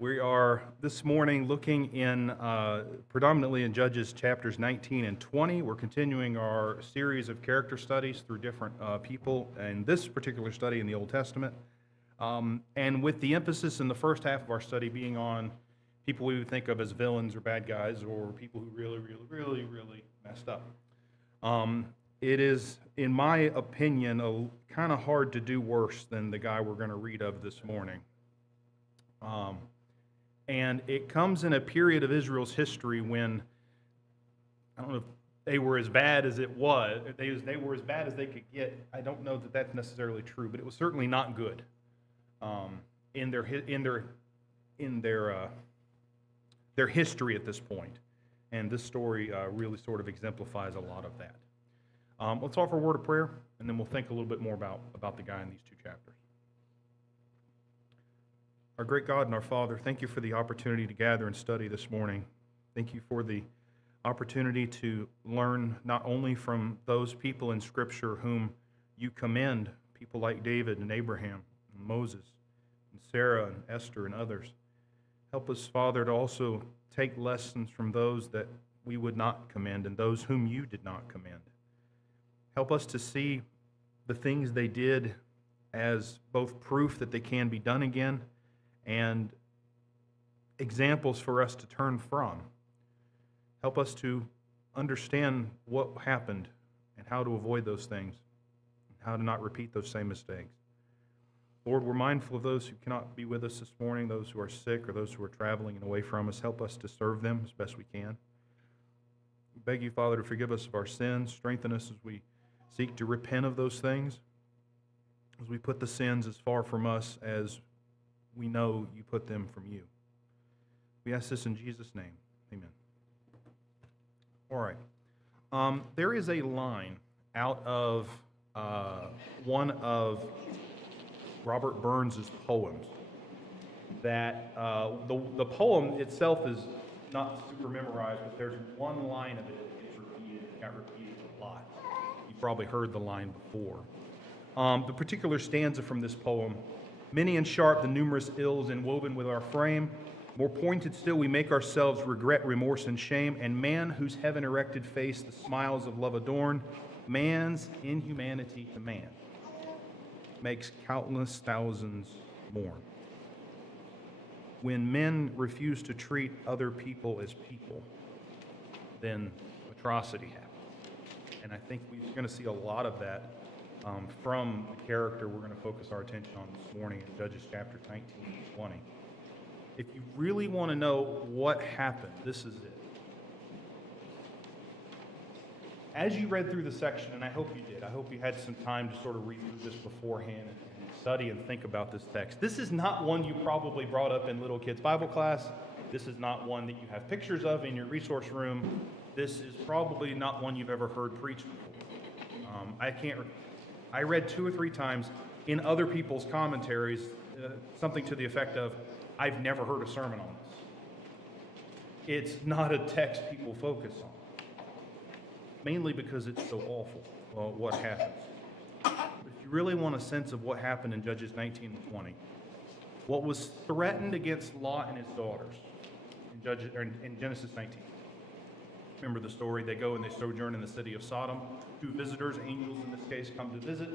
We are this morning looking predominantly in Judges chapters 19 and 20. We're continuing our series of character studies through different people, and this particular study in the Old Testament. And with the emphasis in the first half of our study being on people we would think of as villains or bad guys or people who really messed up. It is, in my opinion, kind of hard to do worse than the guy we're going to read of this morning. And it comes in a period of Israel's history when, I don't know if they were as bad as it was, they were as bad as they could get. I don't know that that's necessarily true, but it was certainly not good in their history at this point. And this story really sort of exemplifies a lot of that. Let's offer a word of prayer, and then we'll think a little bit more about the guy in these two chapters. Our great God and our Father, thank you for the opportunity to gather and study this morning. Thank you for the opportunity to learn not only from those people in Scripture whom you commend, people like David and Abraham and Moses and Sarah and Esther and others. Help us, Father, to also take lessons from those that we would not commend and those whom you did not commend. Help us to see the things they did as both proof that they can be done again and examples for us to turn from. Help us to understand what happened and how to avoid those things, and how to not repeat those same mistakes. Lord, we're mindful of those who cannot be with us this morning, those who are sick or those who are traveling and away from us. Help us to serve them as best we can. We beg you, Father, to forgive us of our sins, strengthen us as we seek to repent of those things, as we put the sins as far from us as we know you put them from you. We ask this in Jesus' name. Amen. All right. There is a line out of one of Robert Burns' poems that the poem itself is not super memorized, but there's one line of it that gets repeated. It got repeated a lot. You've probably heard the line before. The particular stanza from this poem: many and sharp the numerous ills inwoven with our frame, more pointed still we make ourselves regret, remorse, and shame, and man whose heaven-erected face the smiles of love adorn, man's inhumanity to man makes countless thousands mourn. When men refuse to treat other people as people, then atrocity happens. And I think we're going to see a lot of that from the character we're going to focus our attention on this morning in Judges chapters 19 and 20. If you really want to know what happened, this is it. As you read through the section, and I hope you did, I hope you had some time to sort of read through this beforehand and study and think about this text. This is not one you probably brought up in little kids' Bible class. This is not one that you have pictures of in your resource room. This is probably not one you've ever heard preached before. I read 2 or 3 times in other people's commentaries something to the effect of, I've never heard a sermon on this. It's not a text people focus on. Mainly because it's so awful, what happens. If you really want a sense of what happened in Judges 19 and 20, what was threatened against Lot and his daughters in Genesis 19. Remember the story, they go and they sojourn in the city of Sodom. 2 visitors, angels in this case, come to visit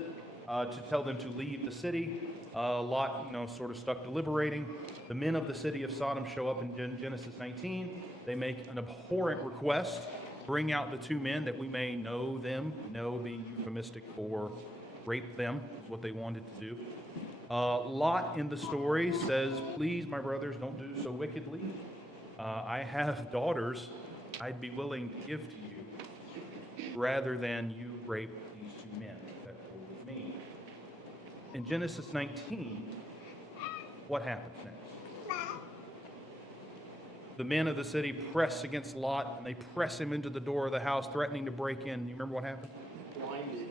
to tell them to leave the city. Lot, sort of stuck deliberating. The men of the city of Sodom show up in Genesis 19. They make an abhorrent request. Bring out the 2 men that we may know them, being euphemistic for rape them, is what they wanted to do. Lot in the story says, please, my brothers, don't do so wickedly. I have daughters I'd be willing to give to you rather than you rape these 2 men that were with me. In Genesis 19, what happens next? The men of the city press against Lot, and they press him into the door of the house, threatening to break in. You remember what happened? Blinded.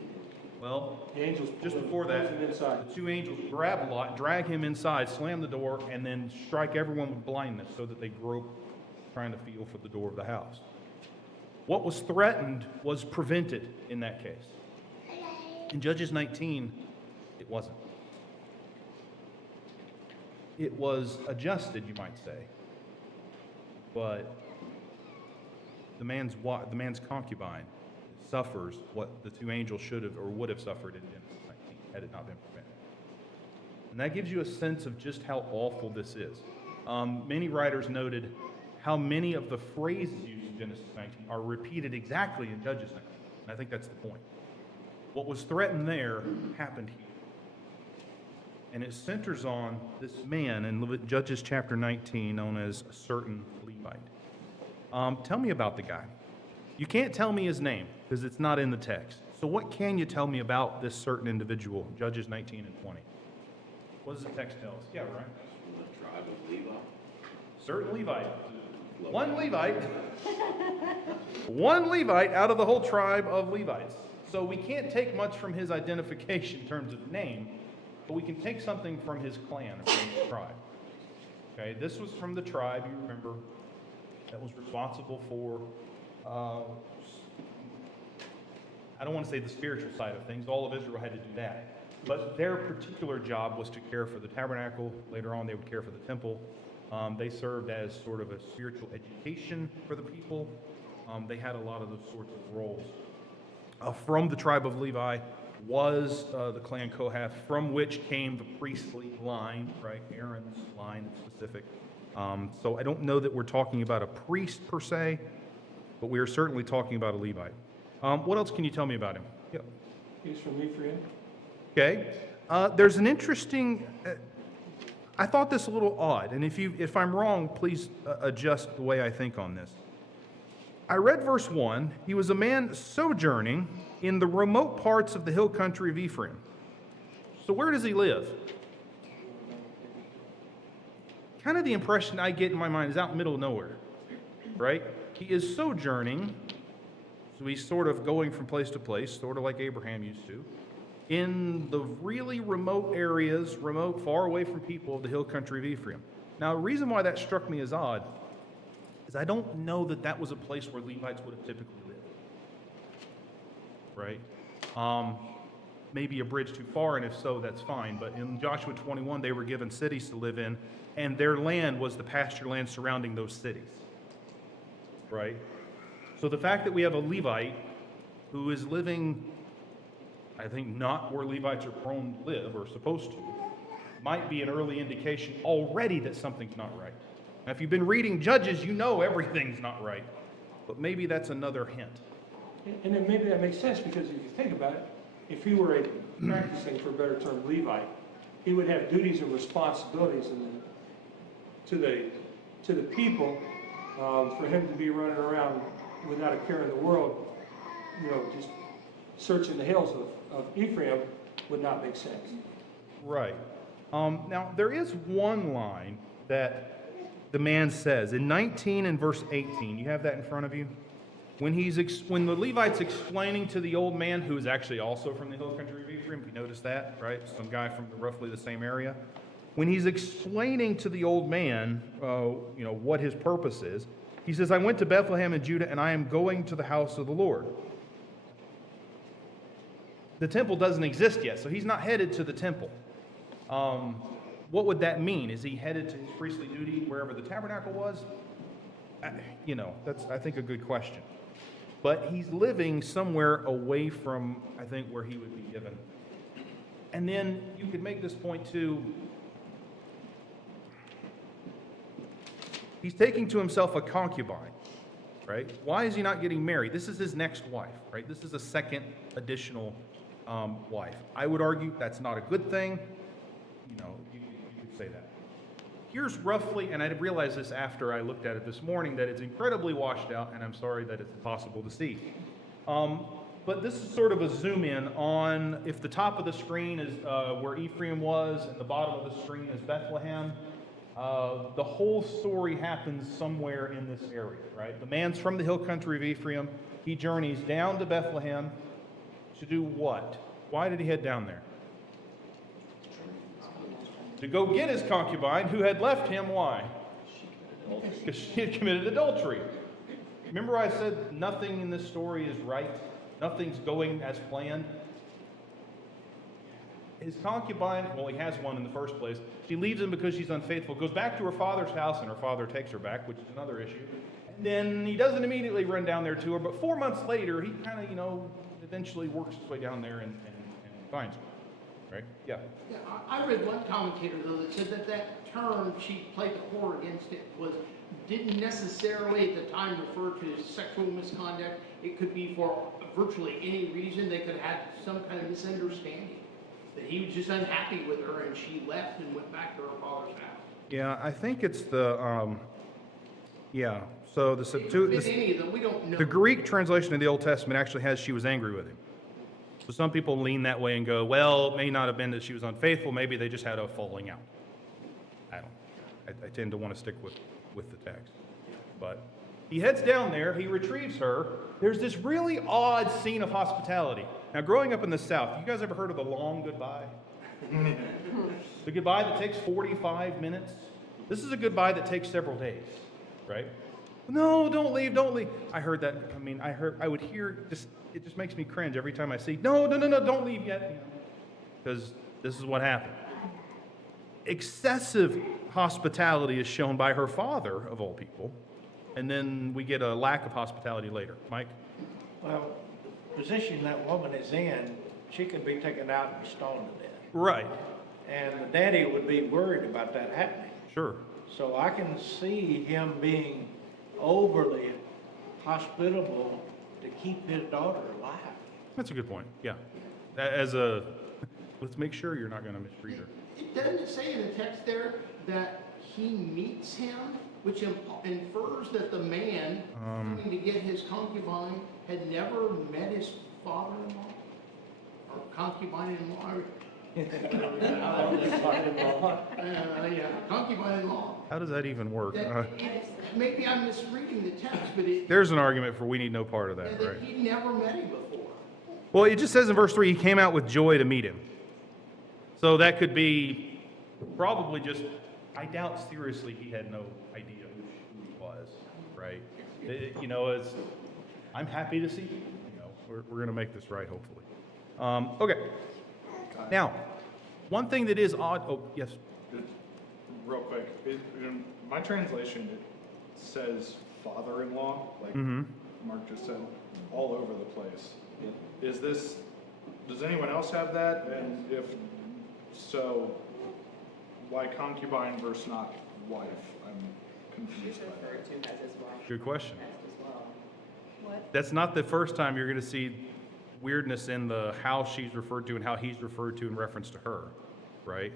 Well, The angels just before that, the 2 angels grab Lot, drag him inside, slam the door, and then strike everyone with blindness so that they grope trying to feel for the door of the house. What was threatened was prevented in that case. In Judges 19, it wasn't. it was adjusted, you might say. But the man's concubine suffers what the two angels should have or would have suffered in Genesis 19 had it not been prevented. And that gives you a sense of just how awful this is. Many writers noted how many of the phrases used in Genesis 19 are repeated exactly in Judges 19. And I think that's the point. What was threatened there happened here. And it centers on this man in Judges chapter 19 known as a certain Levite. Tell me about the guy. You can't tell me his name because it's not in the text. So what can you tell me about this certain individual, Judges 19 and 20? What does the text tell us? Yeah, right. From the tribe of Levi. Certain Levite. One Levite. One Levite out of the whole tribe of Levites. So we can't take much from his identification in terms of name, but we can take something from his clan, or from his tribe. Okay, this was from the tribe, you remember, that was responsible for, I don't want to say the spiritual side of things. All of Israel had to do that. But their particular job was to care for the tabernacle. Later on, they would care for the temple. They served as sort of a spiritual education for the people. They had a lot of those sorts of roles. From the tribe of Levi was the clan Kohath, from which came the priestly line, right? Aaron's line in specific. So I don't know that we're talking about a priest per se, but we are certainly talking about a Levite. What else can you tell me about him? Yep. He's from Ephraim. Okay. There's an interesting. I thought this a little odd, and if I'm wrong, please adjust the way I think on this. I read verse 1. He was a man sojourning in the remote parts of the hill country of Ephraim. So where does he live? Kind of the impression I get in my mind is out in the middle of nowhere, right? He is sojourning, so he's sort of going from place to place, sort of like Abraham used to, in the really remote areas, far away from people of the hill country of Ephraim. Now, the reason why that struck me as odd is I don't know that that was a place where Levites would have typically lived, right? Maybe a bridge too far, and if so, that's fine. But in Joshua 21, they were given cities to live in, and their land was the pasture land surrounding those cities, right? So the fact that we have a Levite who is living, I think, not where Levites are prone to live or supposed to, might be an early indication already that something's not right. Now, if you've been reading Judges, you know everything's not right, but maybe that's another hint. And then maybe that makes sense because if you think about it, if he were a practicing, for a better term, Levite, he would have duties and responsibilities to the people. For him to be running around without a care in the world, just searching the hills of Ephraim would not make sense. Right. Now, there is one line that the man says in 19 and verse 18. You have that in front of you? When the Levite's explaining to the old man, who is actually also from the hill country of Ephraim, you notice that, right? Some guy from roughly the same area. When he's explaining to the old man, what his purpose is, he says, I went to Bethlehem in Judah, and I am going to the house of the Lord. The temple doesn't exist yet, so he's not headed to the temple. What would that mean? Is he headed to his priestly duty wherever the tabernacle was? That's, I think, a good question. But he's living somewhere away from, I think, where he would be given. And then you could make this point too. He's taking to himself a concubine, right? Why is he not getting married? This is his next wife, right? This is a second additional wife. I would argue that's not a good thing. You could say that. Here's roughly, and I realized this after I looked at it this morning, that it's incredibly washed out, and I'm sorry that it's impossible to see. But this is sort of a zoom in on, if the top of the screen is where Ephraim was, and the bottom of the screen is Bethlehem, the whole story happens somewhere in this area, right? The man's from the hill country of Ephraim. He journeys down to Bethlehem to do what? Why did he head down there? To go get his concubine who had left him. Why? Because she had committed adultery. Remember I said nothing in this story is right? Nothing's going as planned? his concubine, well, he has one in the first place. She leaves him because she's unfaithful, goes back to her father's house, and her father takes her back, which is another issue. And then he doesn't immediately run down there to her, but 4 months later, he kind of, eventually works his way down there and finds her. Right? Yeah. Yeah, I read one commentator though that said that term she played the whore against it didn't necessarily at the time refer to sexual misconduct. It could be for virtually any reason. They could have had some kind of misunderstanding. That he was just unhappy with her and she left and went back to her father's house. Yeah, I think it's the, so the Septuagint, Any of them, we don't know. the Greek translation of the Old Testament actually has she was angry with him. So some people lean that way and go, well, it may not have been that she was unfaithful, maybe they just had a falling out. I tend to want to stick with the text. But he heads down there, he retrieves her. There's this really odd scene of hospitality. Now, growing up in the South, you guys ever heard of the long goodbye? The goodbye that takes 45 minutes? This is a goodbye that takes several days, right? No, don't leave. I heard that. I would hear, it just makes me cringe every time I see, no, don't leave yet. Because this is what happened. Excessive hospitality is shown by her father, of all people. And then we get a lack of hospitality later. Mike? Well, the position that woman is in, she could be taken out and stoned to death. Right. And the daddy would be worried about that happening. Sure. So I can see him being overly hospitable to keep his daughter alive. That's a good point. Yeah. Let's make sure you're not going to mistreat her. It doesn't say in the text there that he meets him, which infers that the man coming to get his concubine had never met his father-in-law or concubine-in-law. Concubine-in-law. How does that even work? Maybe I'm misreading the text, but There's an argument for we need no part of that, that right? he never met him before. Well, it just says in verse 3, he came out with joy to meet him. So that could be probably just, I doubt seriously he had no idea who he was, right? I'm happy to see you. We're going to make this right, hopefully. Okay. Now, one thing that is odd, yes. Real quick, in my translation, it says father-in-law, like Mark just said, all over the place. Does anyone else have that? And if so, why concubine versus not wife? I'm confused by that. Good question. What? That's not the first time you're going to see weirdness in the how she's referred to and how he's referred to in reference to her, right?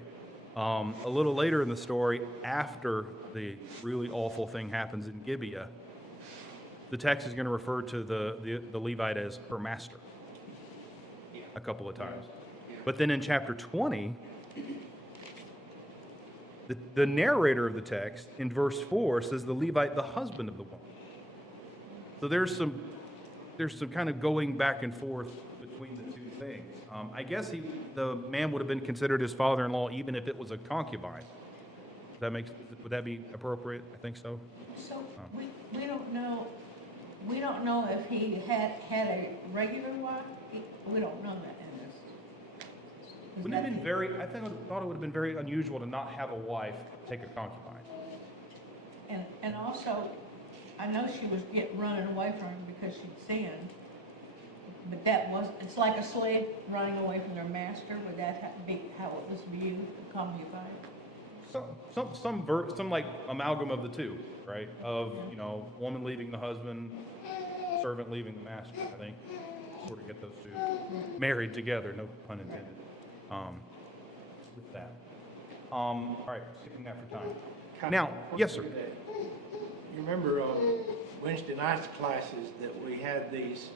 A little later in the story, after the really awful thing happens in Gibeah, the text is going to refer to the Levite as her master a couple of times. But then in chapter 20, the narrator of the text in verse 4 says the Levite, the husband of the woman. So there's some kind of going back and forth between the two things. I guess the man would have been considered his father-in-law even if it was a concubine. Would that be appropriate? I think so. So we don't know. We don't know if he had a regular wife. We don't know that in this. Wouldn't it have been I thought it would have been very unusual to not have a wife take a concubine. And also, I know she was running away from him because she'd sinned. But it's like a slave running away from their master. Would that be how it was viewed, concubine? Some like amalgam of the two, right? Of, woman leaving the husband, servant leaving the master, I think. Sort of get those two married together, no pun intended. With that. All right, skipping that for time. Now, yes, sir. You remember on Wednesday night's classes that we had these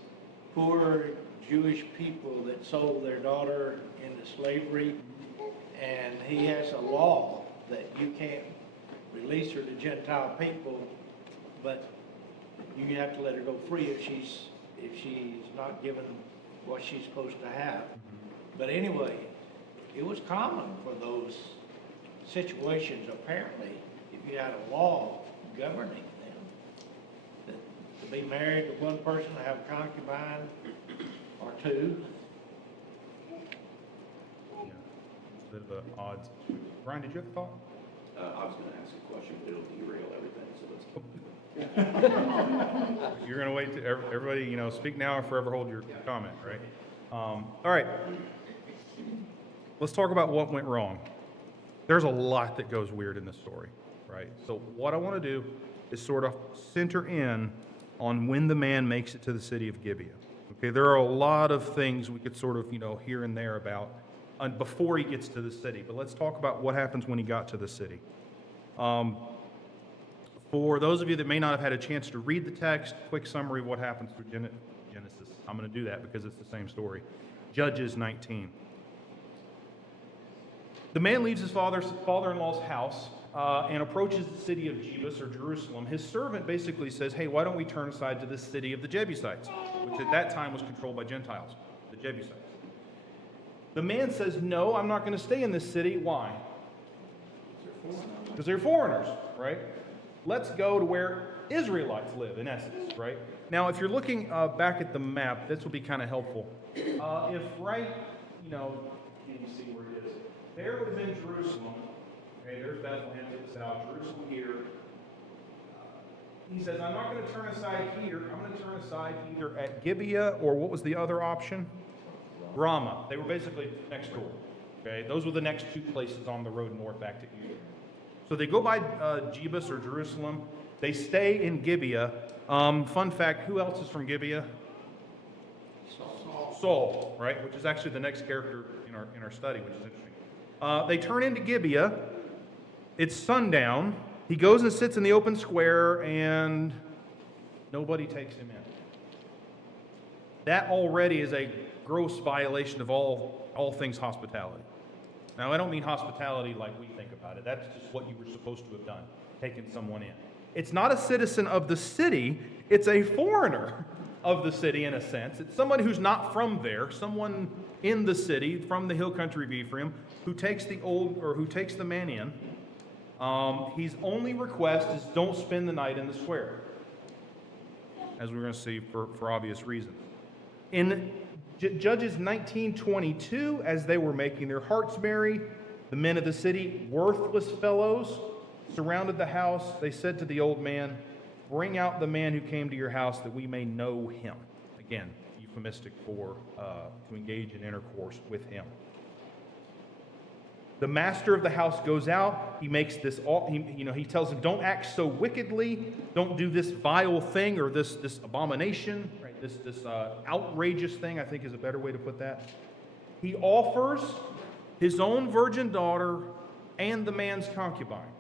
poor Jewish people that sold their daughter into slavery, and he has a law that you can't release her to Gentile people, but you have to let her go free if she's not given what she's supposed to have. But anyway, it was common for those situations, apparently, if you had a law governing them, that to be married to one person, to have a concubine or two. bit of an odd situation. Brian, did you have a thought? I was gonna ask a question, but it'll derail everything, so let's keep You're going to wait to everybody, speak now or forever hold your comment, right? All right. Let's talk about what went wrong. There's a lot that goes weird in this story, right? So what I want to do is sort of center in on when the man makes it to the city of Gibeah. Okay, there are a lot of things we could sort of, here and there about before he gets to the city. But let's talk about what happens when he got to the city. For those of you that may not have had a chance to read the text, quick summary of what happens through Genesis. I'm going to do that because it's the same story. Judges 19. The man leaves his father-in-law's house and approaches the city of Jebus or Jerusalem. His servant basically says, hey, why don't we turn aside to the city of the Jebusites, which at that time was controlled by Gentiles, the Jebusites. The man says, no, I'm not going to stay in this city. Why? Because they're foreigners, right? Let's go to where Israelites live, in essence, right? Now, if you're looking back at the map, this will be kind of helpful. If right, can you see where it is? There would have been Jerusalem. Okay, there's Bethlehem to the south, Jerusalem here. He says, I'm not going to turn aside here. I'm going to turn aside either at Gibeah or what was the other option? Ramah. They were basically next door. Okay, those were the next two places on the road north back to Egypt. So they go by Jebus or Jerusalem. They stay in Gibeah. Fun fact, who else is from Gibeah? Saul, right? Which is actually the next character in our study, which is interesting. They turn into Gibeah. It's sundown. He goes and sits in the open square, and nobody takes him in. That already is a gross violation of all things hospitality. Now, I don't mean hospitality like we think about it. That's just what you were supposed to have done, taken someone in. It's not a citizen of the city. It's a foreigner of the city in a sense. It's someone who's not from there, someone in the city from the hill country of Ephraim who takes the man in. His only request is don't spend the night in the square, as we're going to see for obvious reasons. In Judges 19:22, as they were making their hearts merry, the men of the city, worthless fellows, surrounded the house. They said to the old man, bring out the man who came to your house that we may know him. Again, euphemistic for to engage in intercourse with him. The master of the house goes out. He makes this, he tells him, don't act so wickedly. Don't do this vile thing or this abomination, right? This outrageous thing, I think is a better way to put that. He offers his own virgin daughter and the man's concubine.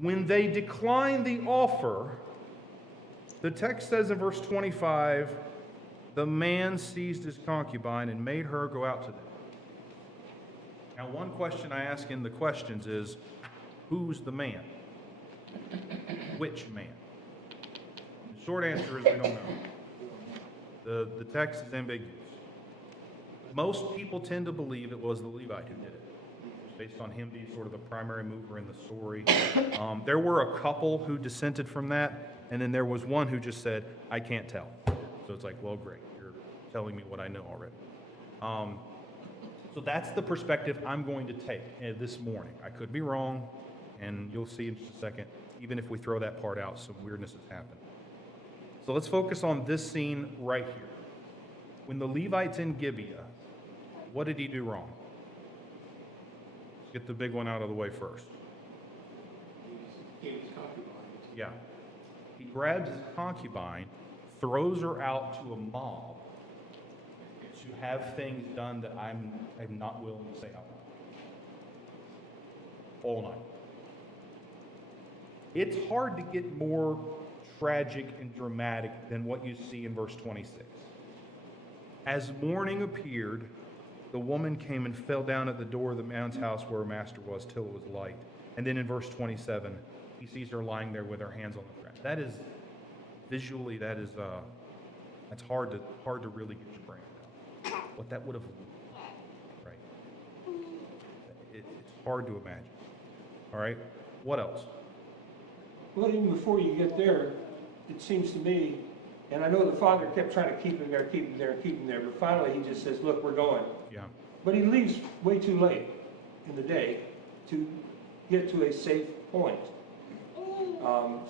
When they decline the offer, the text says in verse 25, the man seized his concubine and made her go out to them. Now, one question I ask in the questions is, who's the man? Which man? The short answer is we don't know. The text is ambiguous. Most people tend to believe it was the Levite who did it, based on him being sort of the primary mover in the story. There were a couple who dissented from that, and then there was one who just said, I can't tell. So it's like, well, great, you're telling me what I know already. So that's the perspective I'm going to take this morning. I could be wrong, and you'll see in just a second, even if we throw that part out, some weirdness has happened. So let's focus on this scene right here. When the Levite's in Gibeah, what did he do wrong? Let's get the big one out of the way first. Yeah. He grabs his concubine, throws her out to a mob to have things done that I'm not willing to say out loud. All night. It's hard to get more tragic and dramatic than what you see in verse 26. As morning appeared, the woman came and fell down at the door of the man's house where her master was till it was light. And then in verse 27, he sees her lying there with her hands on the ground. That is, visually, that's hard to really get your brain around. What that would have looked like, right? It's hard to imagine. All right? What else? Well, even before you get there, it seems to me, and I know the father kept trying to keep him there, but finally he just says, look, we're going. Yeah. But he leaves way too late in the day to get to a safe point.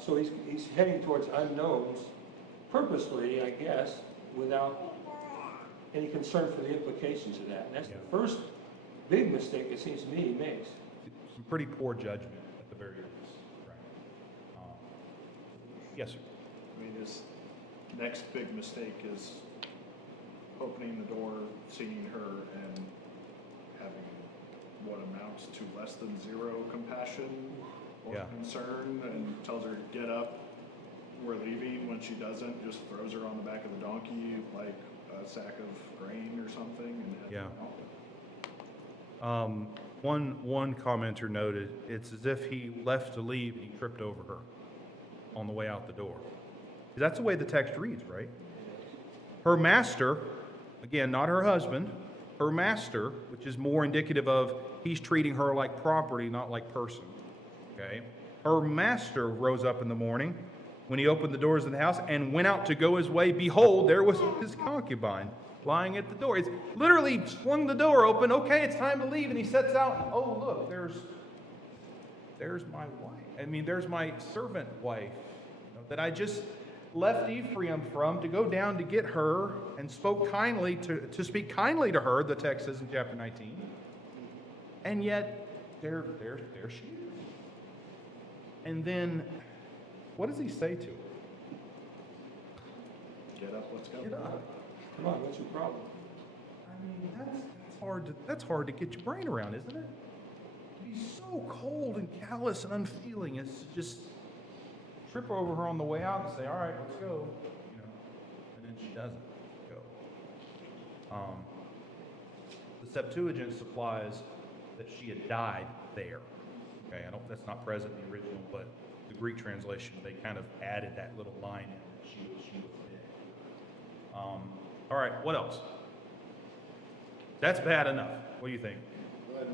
So he's heading towards unknowns purposely, I guess, without any concern for the implications of that. And that's the first big mistake it seems to me he makes. Some pretty poor judgment at the very least. Right. Yes, sir. I mean, his next big mistake is opening the door, seeing her, and having what amounts to less than zero compassion or Yeah. concern, and tells her, get up, we're leaving. When she doesn't, just throws her on the back of the donkey like a sack of grain or something, and heads Yeah. out. One commenter noted, it's as if he left to leave and he tripped over her on the way out the door. That's the way the text reads, right? Her master, again, not her husband, her master, which is more indicative of he's treating her like property, not like person. Okay? Her master rose up in the morning when he opened the doors of the house and went out to go his way. Behold, there was his concubine lying at the door. It's literally swung the door open. Okay, it's time to leave. And he sets out. Oh, look, there's my wife. I mean, there's my servant wife that I just left Ephraim from to go down to get her and spoke kindly to speak kindly to her, the text says in chapter 19. And yet, there she is. And then, what does he say to her? Get up, let's go. Get up. Come on, what's your problem? I mean, that's hard to get your brain around, isn't it? To be so cold and callous and unfeeling is to just trip over her on the way out and say, all right, let's go. You know, and then she doesn't go. The Septuagint supplies that she had died there. Okay, that's not present in the original, but the Greek translation, they kind of added that little line in that she was dead. All right, what else? That's bad enough. What do you think? But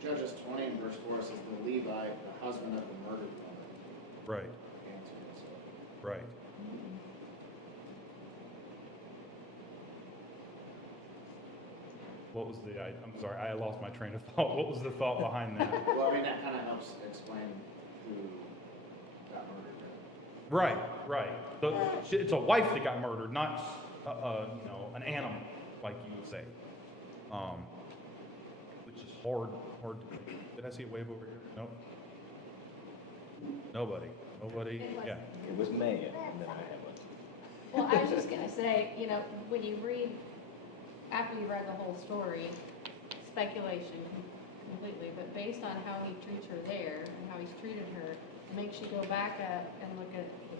Judges 20 and verse 4 says the Levite, the husband of the murdered woman, Right, answered and said, right. What was I'm sorry, I lost my train of thought. What was the thought behind that? well, I mean, that kind of helps explain who got murdered. Right, right. It's a wife that got murdered, not an animal, like you would say. Which is hard to. Did I see a wave over here? Nope. Nobody. Yeah. It was May, and then I had one. Well, I was just gonna say, when you read, after you read the whole story, speculation completely, but based on how he treats her there and how he's treated her, it makes you go back up and look at the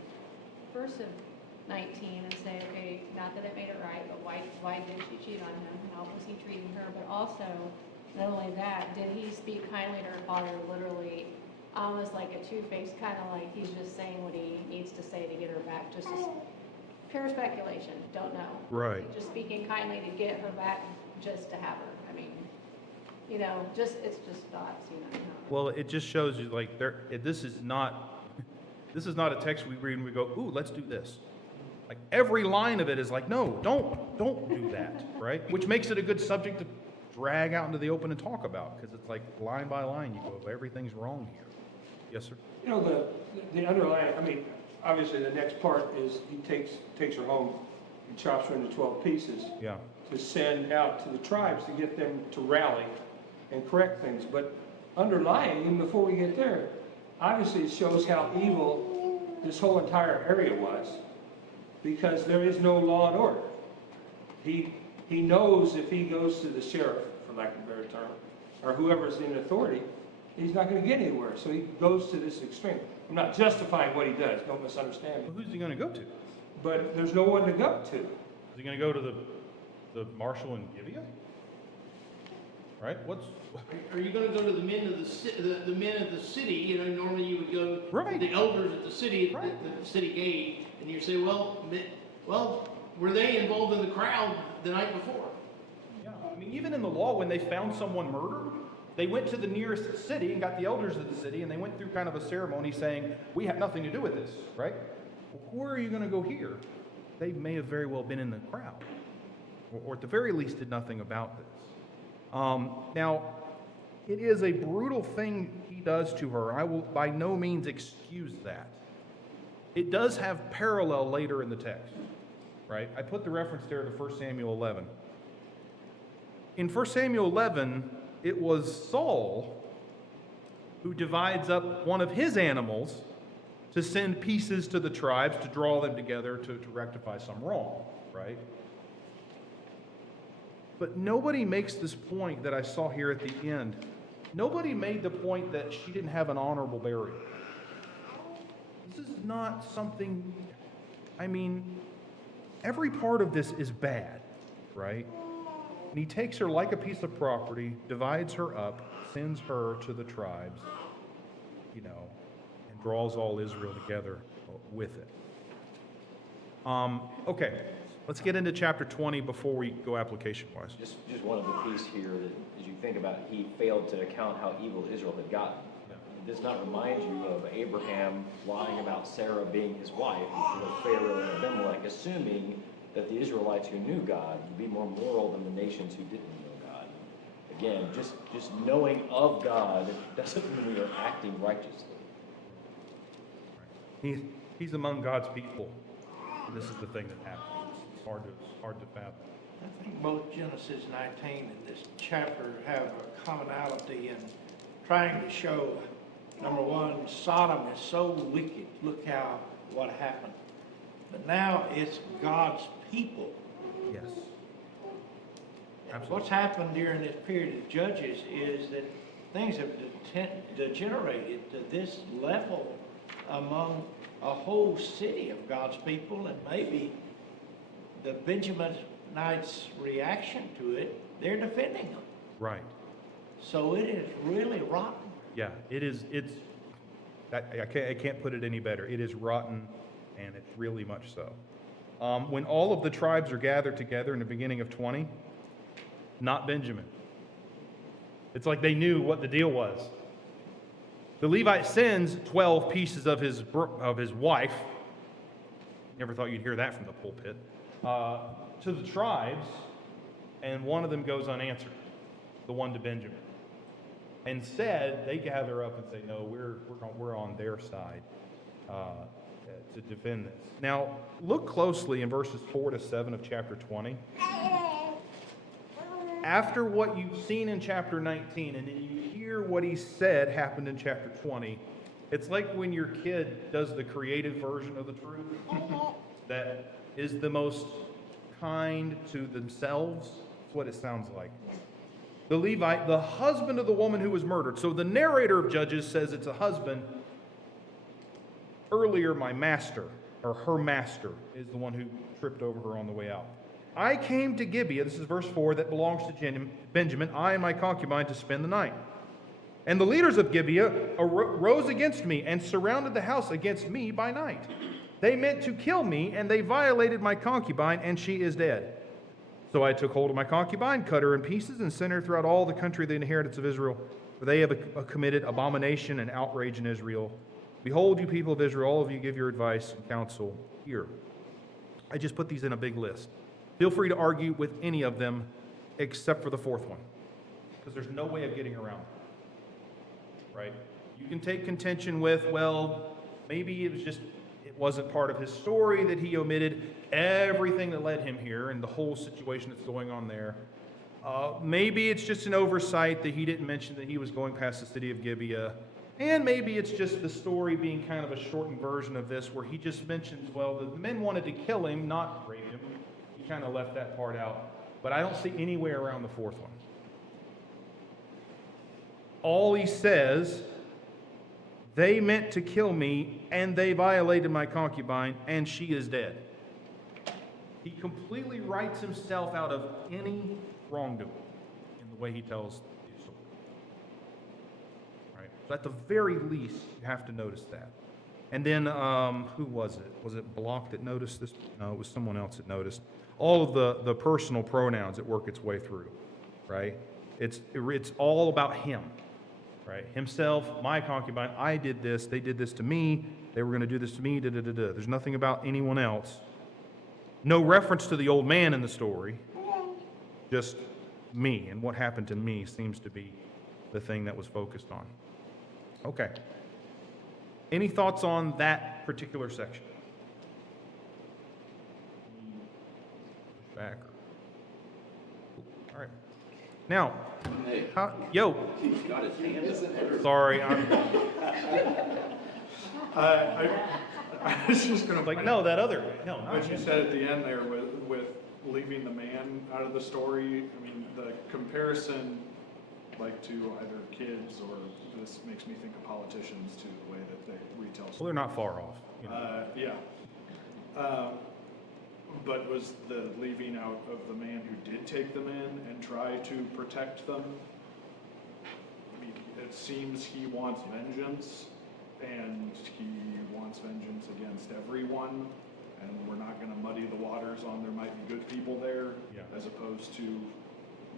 verse of 19 and say, okay, not that it made it right, but why did she cheat on him? How was he treating her? But also, not only that, did he speak kindly to her father, literally, almost like a two-faced, kind of like he's just saying what he needs to say to get her back, just as pure speculation, don't know. Right. Just speaking kindly to get her back, just to have her. I mean, it's just thoughts, Well, it just shows you like this is not a text we read and we go, ooh, let's do this. Like every line of it is like, no, don't do that, right? Which makes it a good subject to drag out into the open and talk about, because it's like line by line you go, everything's wrong here. Yes, sir. The underlying, obviously the next part is he takes her home and chops her into 12 pieces Yeah. to send out to the tribes to get them to rally and correct things. But underlying, even before we get there, obviously it shows how evil this whole entire area was, because there is no law and order. He knows if he goes to the sheriff, for lack of a better term, or whoever's in authority, he's not going to get anywhere. So he goes to this extreme. I'm not justifying what he does, don't misunderstand me. Well, who's he going to go to? Is But there's no one to go to. he going to go to the marshal in Gibeah? Right? Are you gonna go to the men of the men of the city? Normally you would go Right. to the elders at the city, Right. the city gate, and you say, well, were they involved in the crowd the night before? Yeah. Even in the law, when they found someone murdered, they went to the nearest city and got the elders of the city, and they went through kind of a ceremony saying, we have nothing to do with this, right? Well, where are you going to go here? They may have very well been in the crowd, or at the very least did nothing about this. Now, it is a brutal thing he does to her. I will by no means excuse that. It does have parallel later in the text, right? I put the reference there to 1 Samuel 11. In 1 Samuel 11, it was Saul who divides up one of his animals to send pieces to the tribes to draw them together to rectify some wrong, right? But nobody makes this point that I saw here at the end. Nobody made the point that she didn't have an honorable burial. This is not something, I mean, every part of this is bad, right? And he takes her like a piece of property, divides her up, sends her to the tribes, and draws all Israel together with it. Okay, let's get into chapter 20 before we go application-wise. Just one of the piece here that, as you think about it, he failed to account how evil Israel had gotten. Does not remind you of Abraham lying about Sarah being his wife in front of Pharaoh and Abimelech, assuming that the Israelites who knew God would be more moral than the nations who didn't know God. Again, just knowing of God doesn't mean we are acting righteously. He's among God's people. This is the thing that happens. It's hard to fathom. I think both Genesis 19 and this chapter have a commonality in trying to show, number one, Sodom is so wicked. Look what happened. But now it's God's people. Yes. And Absolutely. what's happened during this period of Judges is that things have degenerated to this level among a whole city of God's people, and maybe the Benjaminites' reaction to it, they're defending them. Right. So it is really rotten. Yeah, it is. I can't put it any better. It is rotten, and it's really much so. When all of the tribes are gathered together in the beginning of 20, not Benjamin. It's like they knew what the deal was. The Levite sends 12 pieces of his wife. Never thought you'd hear that from the pulpit. To the tribes, and one of them goes unanswered. The one to Benjamin. Instead, they gather up and say, "No, we're on their side to defend this." Now, look closely in verses 4 to 7 of chapter 20. After what you've seen in chapter 19, and then you hear what he said happened in chapter 20, it's like when your kid does the creative version of the truth that is the most kind to themselves. That's what it sounds like. The Levite, the husband of the woman who was murdered. So the narrator of Judges says it's a husband. Earlier, my master, or her master, is the one who tripped over her on the way out. I came to Gibeah, this is verse 4, that belongs to Benjamin, I and my concubine, to spend the night. And the leaders of Gibeah rose against me and surrounded the house against me by night. They meant to kill me, and they violated my concubine, and she is dead. So I took hold of my concubine, cut her in pieces, and sent her throughout all the country of the inheritance of Israel, for they have committed abomination and outrage in Israel. Behold, you people of Israel, all of you give your advice and counsel here. I just put these in a big list. Feel free to argue with any of them except for the fourth one, because there's no way of getting around it, right? You can take contention with, well, maybe it wasn't part of his story that he omitted everything that led him here and the whole situation that's going on there. Maybe it's just an oversight that he didn't mention that he was going past the city of Gibeah. And maybe it's just the story being kind of a shortened version of this where he just mentions, well, the men wanted to kill him, not rape him. He kind of left that part out. But I don't see any way around the fourth one. All he says, they meant to kill me, and they violated my concubine, and she is dead. He completely writes himself out of any wrongdoing in the way he tells the story. Right? So at the very least, you have to notice that. And then, who was it? Was it Block that noticed this? No, it was someone else that noticed. All of the personal pronouns that work its way through, right? It's all about him, right? Himself, my concubine, I did this, they did this to me, they were going to do this to me, da-da-da-da. There's nothing about anyone else. No reference to the old man in the story, just me, and what happened to me seems to be the thing that was focused on. Okay. Any thoughts on that particular section? Back. All right. Now, yo. Sorry, I was just gonna. like, no, that other way. No, not What you said at the end there with leaving the man out of the story, I mean, the comparison, like to either kids or this makes me think of politicians too, the way that they retell Well, they're not far off. You know. Yeah. But was the leaving out of the man who did take them in and try to protect them? I mean, it seems he wants vengeance, and he wants vengeance against everyone, and we're not gonna muddy the waters on there might be good people there, Yeah. as opposed to,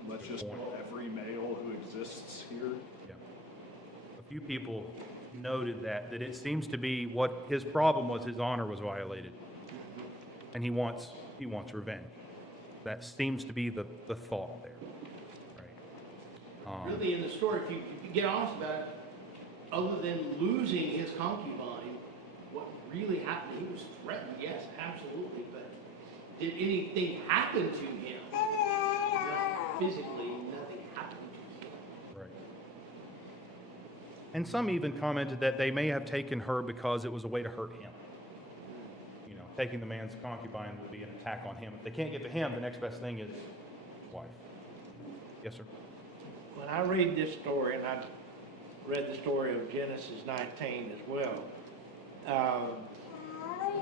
let's just kill every male who exists here. Yeah. A few people noted that it seems to be what his problem was, his honor was violated. And he wants revenge. That seems to be the thought there, right? Really, in the story, if you get honest about it, other than losing his concubine, what really happened, he was threatened, yes, absolutely, but did anything happen to him? No, physically, nothing happened to him. Right. And some even commented that they may have taken her because it was a way to hurt him. You know, taking the man's concubine would be an attack on him. If they can't get to him, the next best thing is his wife. Yes, sir? When I read this story, and I read the story of Genesis 19 as well,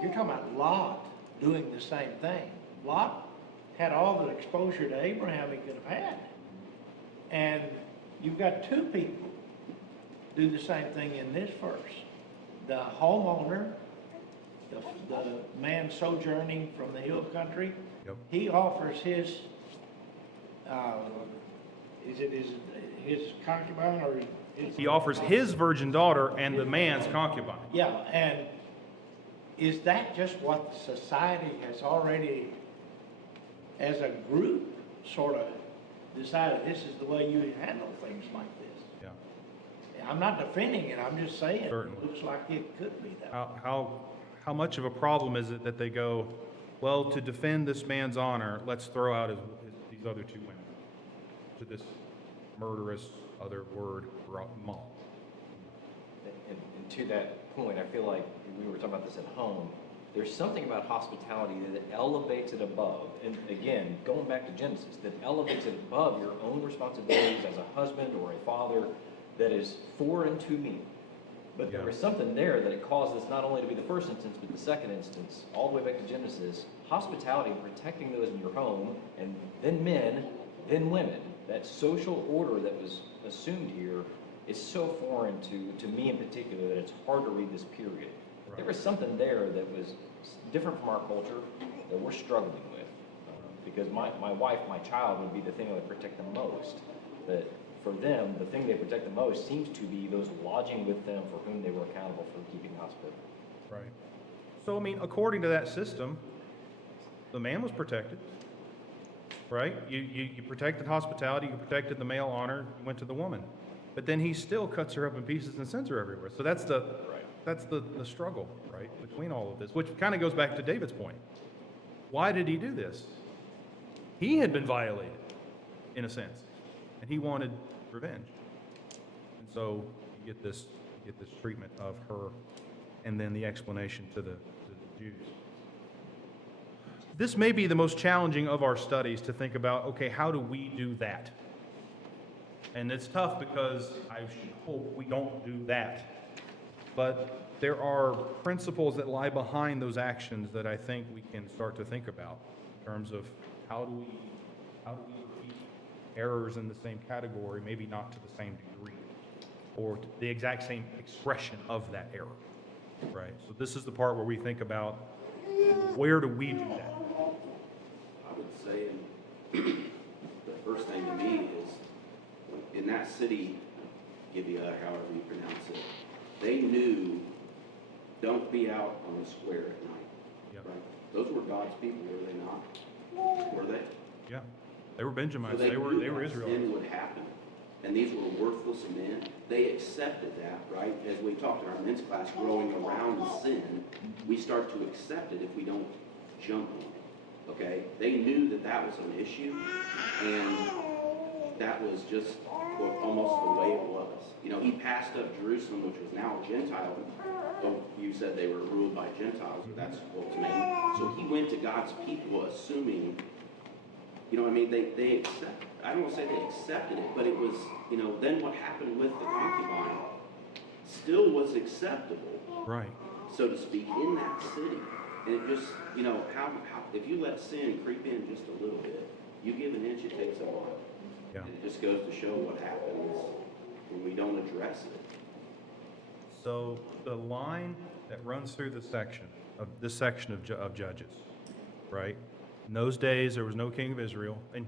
you're talking about Lot doing the same thing. Lot had all the exposure to Abraham he could have had. And you've got two people do the same thing in this verse. The homeowner, the man sojourning from the hill country, Yep. he offers his, is it his concubine or his? He offers his virgin daughter and the man's concubine. Yeah, and is that just what society has already, as a group, sort of decided this is the way you handle things like this? Yeah. I'm not defending it, I'm just saying, Certainly. it looks like it could be that. How much of a problem is it that they go, well, to defend this man's honor, let's throw out these other two women to this murderous other word, mob. And to that point, I feel like we were talking about this at home. There's something about hospitality that elevates it above. And again, going back to Genesis, that elevates it above your own responsibilities as a husband or a father that is foreign to me. But there Yeah. was something there that it caused this not only to be the first instance, but the second instance, all the way back to Genesis. Hospitality and protecting those in your home, and then men, then women. That social order that was assumed here is so foreign to me in particular that it's hard to read this period. Right. There was something there that was different from our culture that we're struggling with. Because my wife, my child would be the thing I would protect the most. But for them, the thing they protect the most seems to be those lodging with them for whom they were accountable for keeping hospitable. Right. So, I mean, according to that system, the man was protected, right? You protected hospitality, you protected the male honor, you went to the woman. But then he still cuts her up in pieces and sends her everywhere. So that's the struggle, right, between all of this, which kind of goes back to David's point. Why did he do this? He had been violated, in a sense, and he wanted revenge. And so you get this treatment of her, and then the explanation to the Jews. This may be the most challenging of our studies to think about, okay, how do we do that? And it's tough because I hope we don't do that. But there are principles that lie behind those actions that I think we can start to think about in terms of how do we repeat errors in the same category, maybe not to the same degree, or the exact same expression of that error, right? So this is the part where we think about, where do we do that? I would say the first thing to me is, in that city, Gibeah, however you pronounce it, they knew, don't be out on the square at night. Yep. Right? Those were God's people, were they not? Were they? Yeah. They were So Benjamites. they They were knew that Israelites. sin would happen, and these were worthless men. They accepted that, right? As we talked in our men's class, growing around sin, we start to accept it if we don't jump on it, okay? They knew that that was an issue, and that was just almost the way it was. You know, he passed up Jerusalem, which was now a Gentile. Oh, you said they were ruled by Gentiles, but that's what was meant. So he went to God's people assuming, you know what I mean? They accept. I don't want to say they accepted it, but it was, you know, then what happened with the concubine still was acceptable, Right. so to speak, in that city. And it just, you know, how if you let sin creep in just a little bit, you give an inch, it takes a mile. Yeah. And it just goes to show what happens when we don't address it. So the line that runs through this section of Judges, right? In those days, there was no king of Israel, and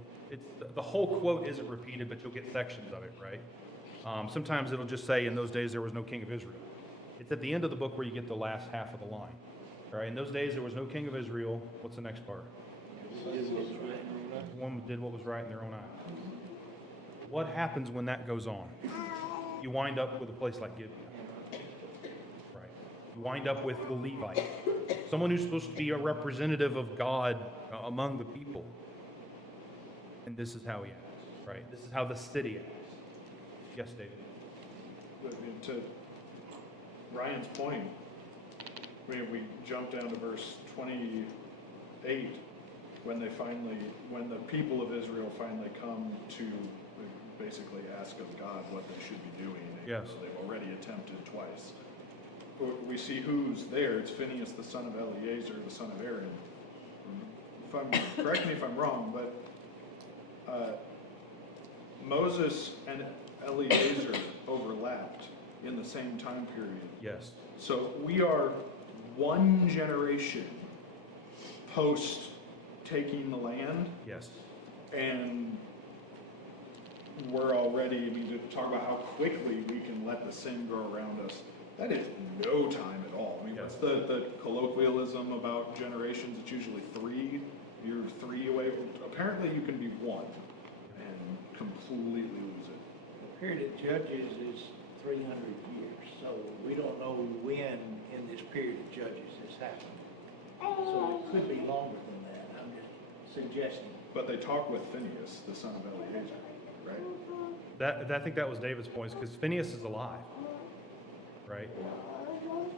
the whole quote isn't repeated, but you'll get sections of it, right? Sometimes it'll just say, in those days, there was no king of Israel. It's at the end of the book where you get the last half of the line. All right, in those days, there was no king of Israel. What's the next part? One did what was right in their own eyes. What happens when that goes on? You wind up with a place like Gibeon. Right. You wind up with the Levite, someone who's supposed to be a representative of God among the people. And this is how he acts, right? This is how the city acts. Yes, David? To Ryan's point, we jump down to verse 28, when the people of Israel finally come to basically ask of God what they should be doing. Yes. So they've already attempted twice. We see who's there. It's Phinehas, the son of Eleazar, the son of Aaron. Correct me if I'm wrong, but Moses and Eleazar overlapped in the same time period. Yes. So we are one generation post taking the land, Yes. and we're already, I mean, to talk about how quickly we can let the sin grow around us, that is no time at all. I mean, what's the colloquialism about generations? It's usually 3. You're 3 away from, apparently you can be 1 and completely lose it. The period of Judges is 300 years, so we don't know when in this period of Judges this happened. So it could be longer than that, I'm just suggesting. But they talk with Phinehas, the son of Eleazar, right? I think that was David's point, because Phinehas is alive, right?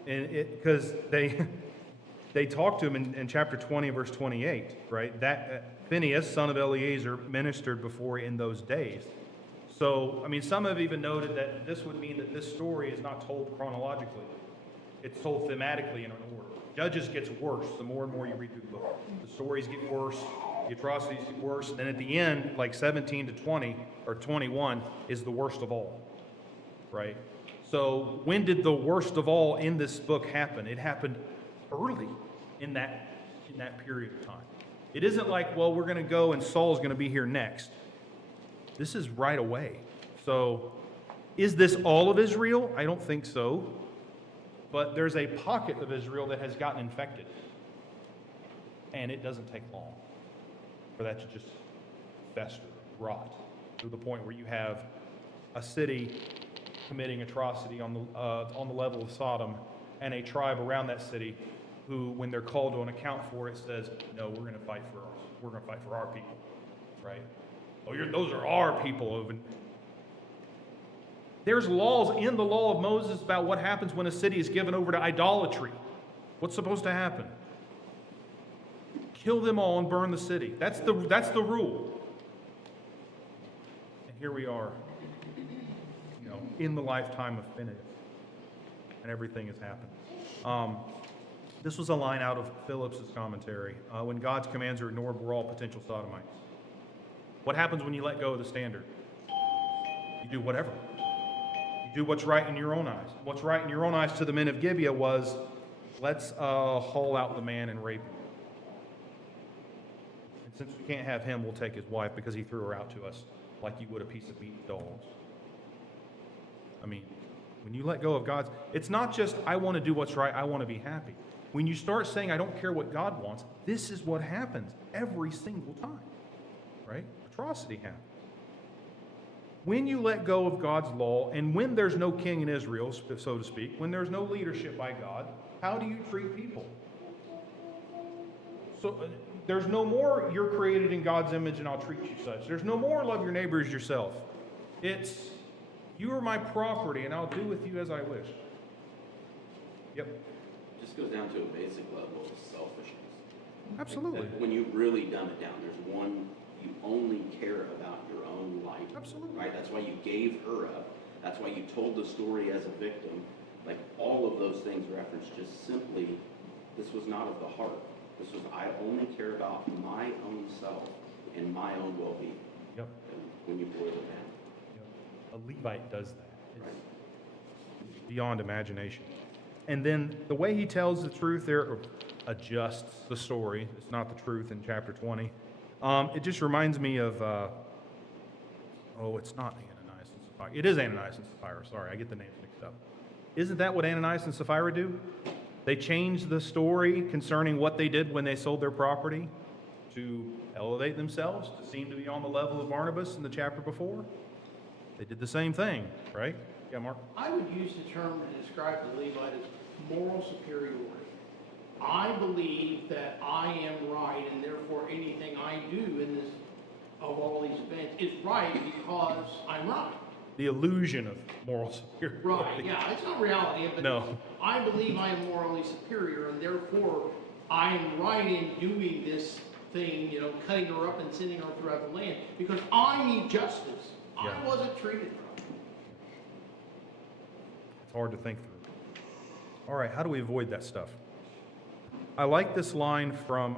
And because they talk to him in chapter 20, verse 28, right? That Phinehas, son of Eleazar, ministered before in those days. So, I mean, some have even noted that this would mean that this story is not told chronologically. It's told thematically in an order. Judges gets worse the more and more you read through the book. The stories get worse, the atrocities get worse, and then at the end, like 17 to 20 or 21 is the worst of all, right? So when did the worst of all in this book happen? It happened early in that period of time. It isn't like, well, we're going to go and Saul's going to be here next. This is right away. So is this all of Israel? I don't think so. But there's a pocket of Israel that has gotten infected. And it doesn't take long for that to just fester, rot, to the point where you have a city committing atrocity on the level of Sodom, and a tribe around that city who, when they're called to an account for it, says, no, we're going to fight for ours. We're going to fight for our people, right? Oh, those are our people. There's laws in the law of Moses about what happens when a city is given over to idolatry. What's supposed to happen? Kill them all and burn the city. That's the rule. And here we are, in the lifetime of Phinehas, and everything has happened. This was a line out of Phillips's commentary. When God's commands are ignored, we're all potential sodomites. What happens when you let go of the standard? You do whatever. You do what's right in your own eyes. What's right in your own eyes to the men of Gibeah was, let's haul out the man and rape him. And since we can't have him, we'll take his wife because he threw her out to us like you would a piece of beaten dogs. I mean, when you let go of God's, it's not just, I want to do what's right, I want to be happy. When you start saying, I don't care what God wants, this is what happens every single time, right? atrocity happened. When you let go of God's law, and when there's no king in Israel, so to speak, when there's no leadership by God, how do you treat people? So there's no more you're created in God's image and I'll treat you such. There's no more love your neighbor as yourself. It's you are my property and I'll do with you as I wish. Yep. It just goes down to a basic level of selfishness. Absolutely. When you really dumb it down, there's one, you only care about your own life. Absolutely. Right? That's why you gave her up. That's why you told the story as a victim. Like all of those things reference just simply, this was not of the heart. This was, I only care about my own self and my own well-being. Yep. And when you boil it down. Yep. A Levite does that. It's Right. beyond imagination. And then the way he tells the truth there, or adjusts the story, it's not the truth in chapter 20. It just reminds me of, it's not Ananias and Sapphira. It is Ananias and Sapphira, sorry, I get the names mixed up. Isn't that what Ananias and Sapphira do? They change the story concerning what they did when they sold their property to elevate themselves, to seem to be on the level of Barnabas in the chapter before. They did the same thing, right? Yeah, Mark? I would use the term to describe the Levite as moral superiority. I believe that I am right, and therefore anything I do in this, of all these events, is right because I'm right. The illusion of moral superiority. Right, yeah, it's not reality, but No. I believe I am morally superior, and therefore I am right in doing this thing, cutting her up and sending her throughout the land, because I need justice. Yeah. I wasn't treated right. It's hard to think through. All right, how do we avoid that stuff? I like this line from,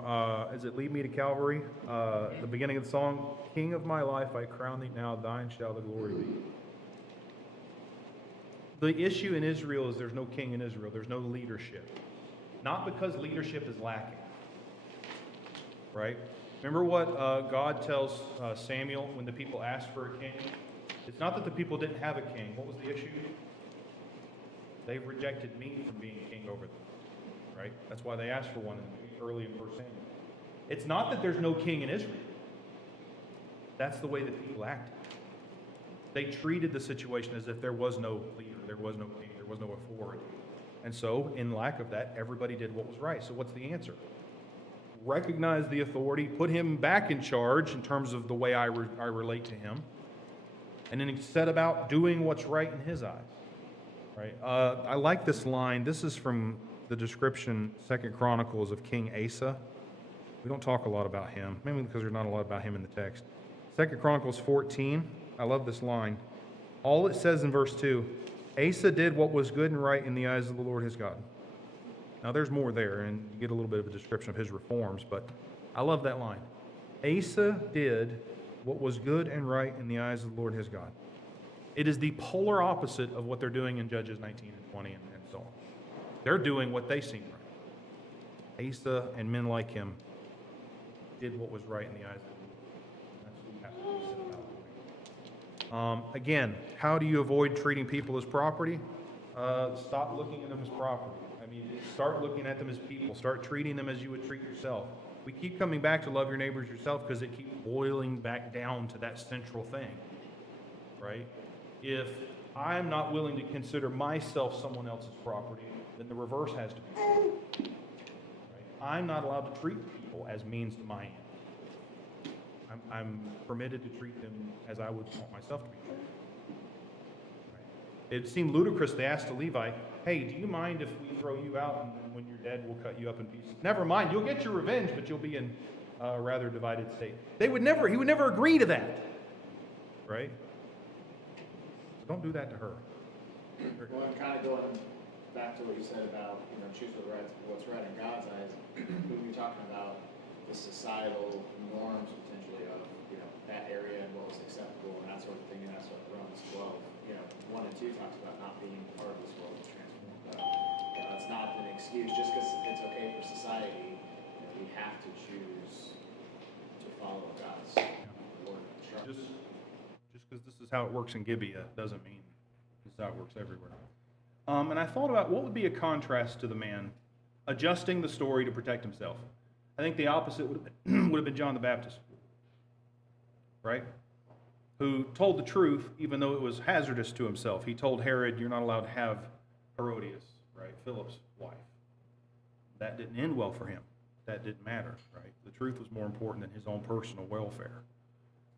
is it Lead Me to Calvary? The beginning of the song, King of my life, I crown thee now, thine shall the glory be. The issue in Israel is there's no king in Israel. There's no leadership. Not because leadership is lacking. Right? Remember what God tells Samuel when the people asked for a king? It's not that the people didn't have a king. What was the issue? They've rejected me from being king over them. Right? That's why they asked for one early in 1 Samuel. It's not that there's no king in Israel. That's the way that people acted. They treated the situation as if there was no leader, there was no king, there was no authority. And so, in lack of that, everybody did what was right. So what's the answer? Recognize the authority, put him back in charge in terms of the way I relate to him, and then set about doing what's right in his eyes. Right? I like this line. This is from the description, 2 Chronicles, of King Asa. We don't talk a lot about him, mainly because there's not a lot about him in the text. 2 Chronicles 14, I love this line. All it says in verse 2, Asa did what was good and right in the eyes of the Lord his God. Now there's more there, and you get a little bit of a description of his reforms, but I love that line. Asa did what was good and right in the eyes of the Lord his God. It is the polar opposite of what they're doing in Judges 19 and 20 and so on. They're doing what they seem right. Asa and men like him did what was right in the eyes of the Lord. That's what we have to do about it. Again, how do you avoid treating people as property? Stop looking at them as property. I mean, start looking at them as people. Start treating them as you would treat yourself. We keep coming back to love your neighbors yourself because it keeps boiling back down to that central thing, right? If I'm not willing to consider myself someone else's property, then the reverse has to be true. Right? I'm not allowed to treat people as means to my end. I'm permitted to treat them as I would want myself to be treated. Right? It seemed ludicrous. They asked a Levite, hey, do you mind if we throw you out and when you're dead we'll cut you up in pieces? Never mind, you'll get your revenge, but you'll be in a rather divided state. He would never agree to that. Right? Don't do that to her. Well, I'm kind of going back to what you said about, choose what's right in God's eyes. When you're talking about the societal norms potentially of, that area and what was acceptable and that sort of thing, and that's what Romans 12, 1 and 2 talks about not being part of this world is transformed. But, it's not an excuse. Just because it's okay for society, we have to choose to follow God's word and instructions. Just because this is how it works in Gibeah doesn't mean this is how it works everywhere. And I thought about what would be a contrast to the man adjusting the story to protect himself. I think the opposite would have been John the Baptist. right? Who told the truth even though it was hazardous to himself. He told Herod, you're not allowed to have Herodias, right? Philip's wife. That didn't end well for him. That didn't matter, right? The truth was more important than his own personal welfare.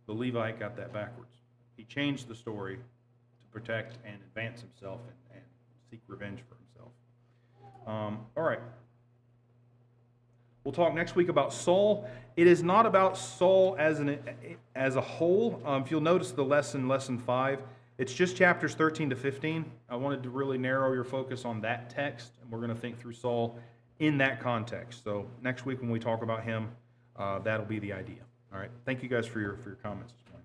The Levite got that backwards. He changed the story to protect and advance himself and seek revenge for himself. All right. We'll talk next week about Saul. It is not about Saul as a whole. If you'll notice the lesson 5, it's just chapters 13 to 15. I wanted to really narrow your focus on that text, and we're going to think through Saul in that context. So next week when we talk about him, that'll be the idea. All right. Thank you guys for your comments this morning.